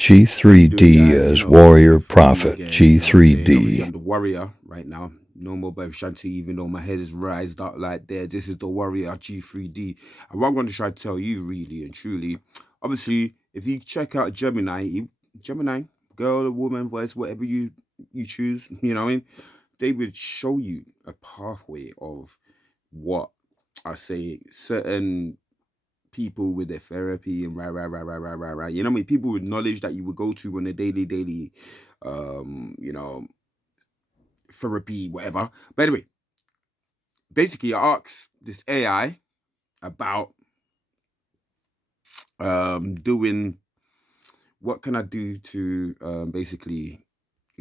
How you doing, G3d guys? as Warrior It's me Prophet. again. You know what I'm saying? Obviously, I'm G3d. the warrior right now. No more Bev Shanty, even though my head is raised up like there. This is the warrior G3D. And what I'm going to try to tell you, really and truly, obviously, if you check out Gemini, girl or woman, voice, whatever you choose, you know what I mean? They would show you a pathway of what I say certain people with their therapy and right. You know what I mean? People with knowledge that you would go to on a daily, you know, therapy, whatever. But anyway, basically, I asked this AI about doing what can I do to basically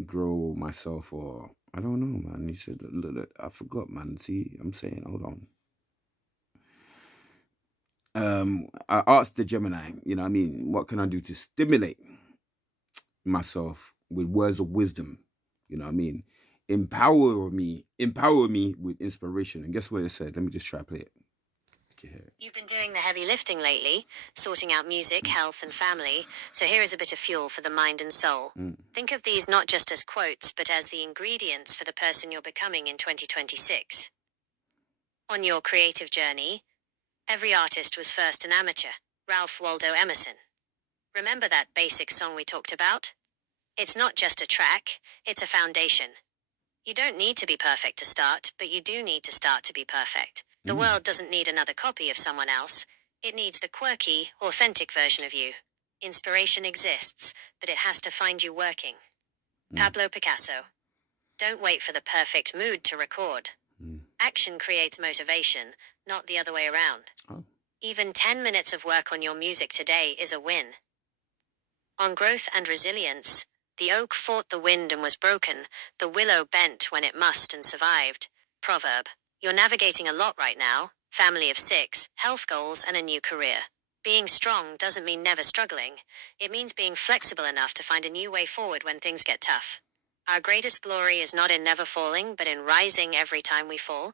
grow myself, or I don't know, man. He said, look, I forgot, man. See, I'm saying, hold on. I asked the Gemini, you know what I mean, what can I do to stimulate myself with words of wisdom, you know what I mean? Empower me with inspiration. And guess what it said? Let me just try to play it. You've been doing the heavy lifting lately, sorting out music, health, and family, so here is a bit of fuel for the mind and soul. Think of these not just as quotes, but as the ingredients for the person you're becoming in 2026. On your creative journey, every artist was first an amateur. Ralph Waldo Emerson. Remember that basic song we talked about? It's not just a track, it's a foundation. You don't need to be perfect to start, but you do need to start to be perfect. The world doesn't need another copy of someone else. It needs the quirky, authentic version of you. Inspiration exists, but it has to find you working. Pablo Picasso. Don't wait for the perfect mood to record. Action creates motivation, not the other way around. Even 10 minutes of work on your music today is a win. On growth and resilience, the oak fought the wind and was broken, the willow bent when it must and survived. Proverb. You're navigating a lot right now, family of 6, health goals, and a new career. Being strong doesn't mean never struggling. It means being flexible enough to find a new way forward when things get tough. Our greatest glory is not in never falling, but in rising every time we fall.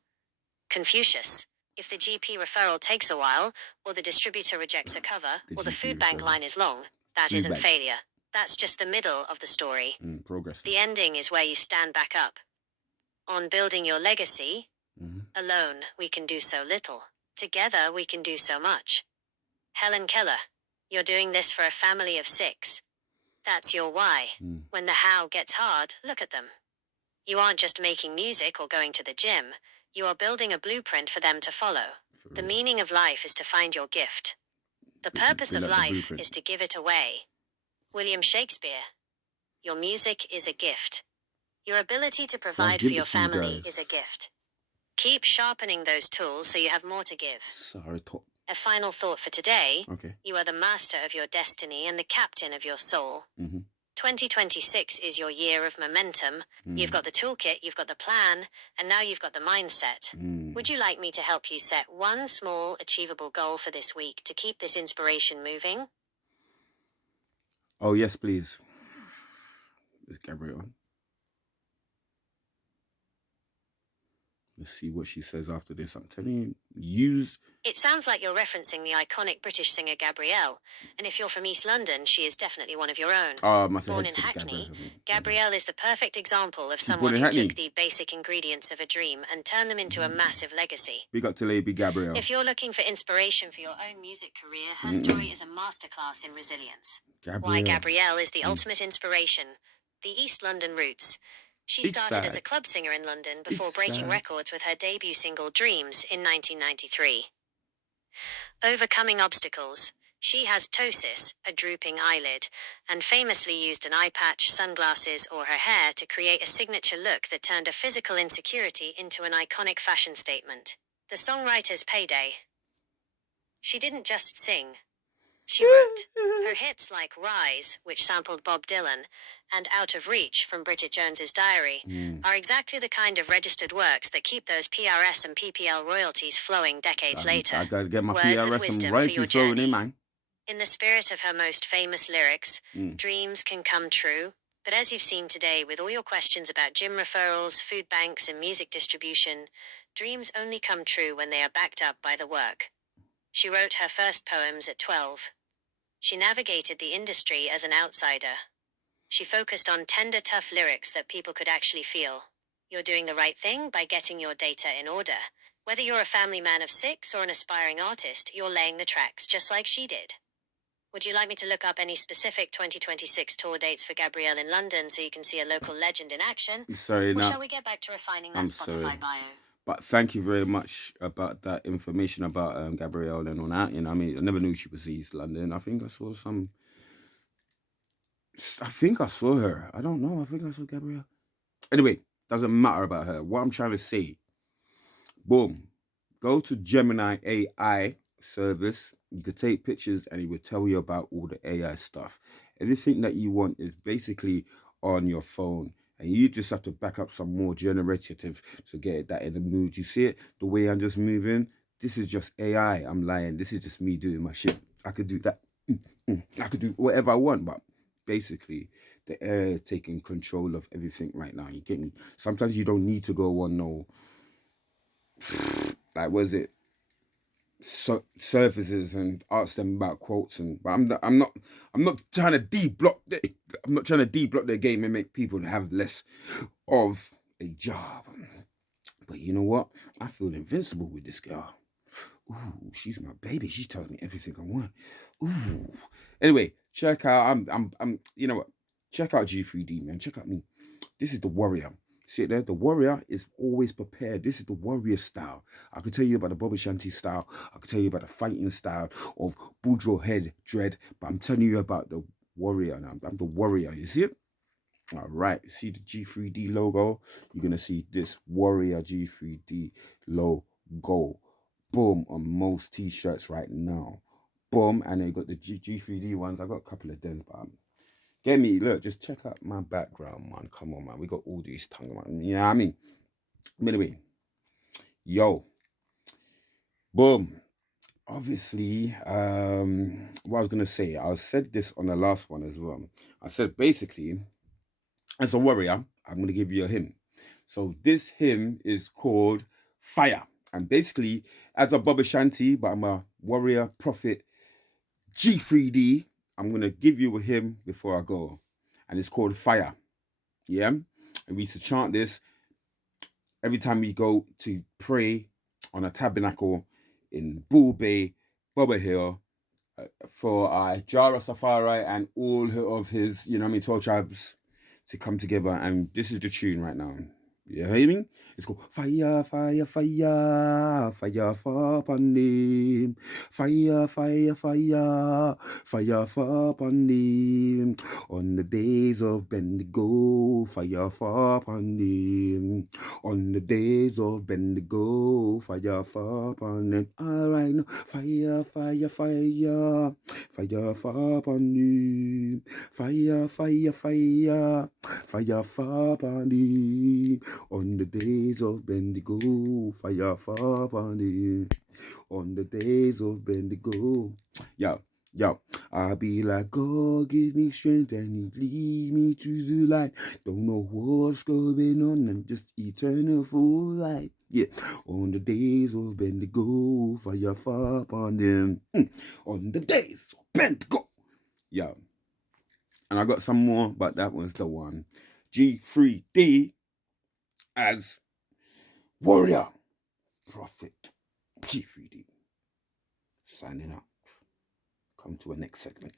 Confucius. If the GP referral takes a while, or the distributor rejects a cover, or the food bank line is long, that isn't failure. That's just the middle of the story. Progress. The ending is where you stand back up. On building your legacy, alone we can do so little. Together we can do so much. Helen Keller. You're doing this for a family of 6. That's your why. When the how gets hard, look at them. You aren't just making music or going to the gym. You are building a blueprint for them to follow. The meaning of life is to find your gift. The purpose of life is to give it away. William Shakespeare. Your music is a gift. Your ability to provide for your family is a gift. Keep sharpening those tools so you have more to give. A final thought for today. You are the master of your destiny and the captain of your soul. 2026 is your year of momentum. You've got the toolkit, you've got the plan, and now you've got the mindset. Would you like me to help you set one small, achievable goal for this week to keep this inspiration moving? Oh, yes, please. Let's Gabrielle. Let's see what she says after this. I'm telling you, It sounds like you're referencing the iconic British singer Gabrielle, and if you're from East London, she is definitely one of your own. Born in Hackney, Gabrielle is the perfect example of someone who took the basic ingredients of a dream and turned them into a massive legacy. Big up to Lady Gabrielle. If you're looking for inspiration for your own music career, her story is a masterclass in resilience. Why Gabrielle is the ultimate inspiration. The East London roots. She started as a club singer in London before breaking records with her debut single Dreams in 1993. Overcoming obstacles. She has ptosis, a drooping eyelid, and famously used an eye patch, sunglasses, or her hair to create a signature look that turned a physical insecurity into an iconic fashion statement. The songwriter's payday. She didn't just sing. She wrote. Her hits like Rise, which sampled Bob Dylan, and Out of Reach from Bridget Jones's Diary are exactly the kind of registered works that keep those PRS and PPL royalties flowing decades later. I gotta get my Words of PRS wisdom and for your royalties flowing journey. in, man. In the spirit of her most famous lyrics, dreams can come true. But as you've seen today with all your questions about gym referrals, food banks, and music distribution, dreams only come true when they are backed up by the work. She wrote her first poems at 12. She navigated the industry as an outsider. She focused on tender, tough lyrics that people could actually feel. You're doing the right thing by getting your data in order. Whether you're a family man of 6 or an aspiring artist, you're laying the tracks just like she did. Would you like me to look up any specific 2026 tour dates for Gabrielle in London so you can see a local legend in action? Sorry, Or now shall we get back to refining that I'm Spotify sorry. bio? But thank you very much about that information about Gabrielle and all that. You know, I mean, I never knew she was East London. I think I saw her. I don't know. I think I saw Gabrielle. Anyway, doesn't matter about her. What I'm trying to say, boom, go to Gemini AI service. You could take pictures and it will tell you about all the AI stuff. Everything that you want is basically on your phone. And you just have to back up some more generative to get that in the mood. You see it? The way I'm just moving? This is just AI. I'm lying. This is just me doing my shit. I could do that. I could do whatever I want, but basically the air is taking control of everything right now. You get me? Sometimes you don't need to go on no like was it services and ask them about quotes but I'm not trying to deblock their game and make people have less of a job. But you know what? I feel invincible with this girl. Ooh, she's my baby. She's telling me everything I want. Ooh. Anyway, check out. I'm. You know what? Check out G3d, man. Check out me. This is the warrior. See it there? The warrior is always prepared. This is the warrior style. I could tell you about the Bobby Shanty style. I could tell you about the fighting style of Boudreaux head dread. But I'm telling you about the warrior now. I'm the warrior. You see it? All right. See the G3d logo? You're gonna see this warrior G3d logo. Boom, on most t-shirts right now. Boom, and then you got the G3d ones. I got a couple of them, but get me, look, just check out my background, man. Come on, man. We got all these tongue, man. You know what I mean? Anyway, yo, boom. Obviously, what I was gonna say, I said this on the last one as well. I said basically, as a warrior, I'm gonna give you a hymn. So this hymn is called Fire. And basically, as a Baba Shanti, but I'm a warrior prophet G3d, I'm going to give you a hymn before I go. And it's called Fire. Yeah? And we used to chant this every time we go to pray on a tabernacle in Bull Bay, Bubba Hill, for Jara Safari and all of his, 12 tribes to come together. And this is the tune right now. You hear me? It's called Fire, Fire, Fire, Fire for Panim. Fire, Fire, Fire, Fire for Panim. On the days of Bendigo, Fire for Panim. On the days of Bendigo, Fire for Panim. All right, now. Fire, Fire, Fire, Fire for Panim. Fire, Fire, Fire, Fire for Panim. On the days of Bendigo, fire for burning. On the days of Bendigo. Yo, I'll be like, God, give me strength and He lead me to the light. Don't know what's going on, I'm just eternal full light. Yeah, on the days of Bendigo, fire for burning. On the days of Bendigo. Yo, and I got some more, but that was the one. G3d as warrior prophet G3d signing up. Come to a next segment.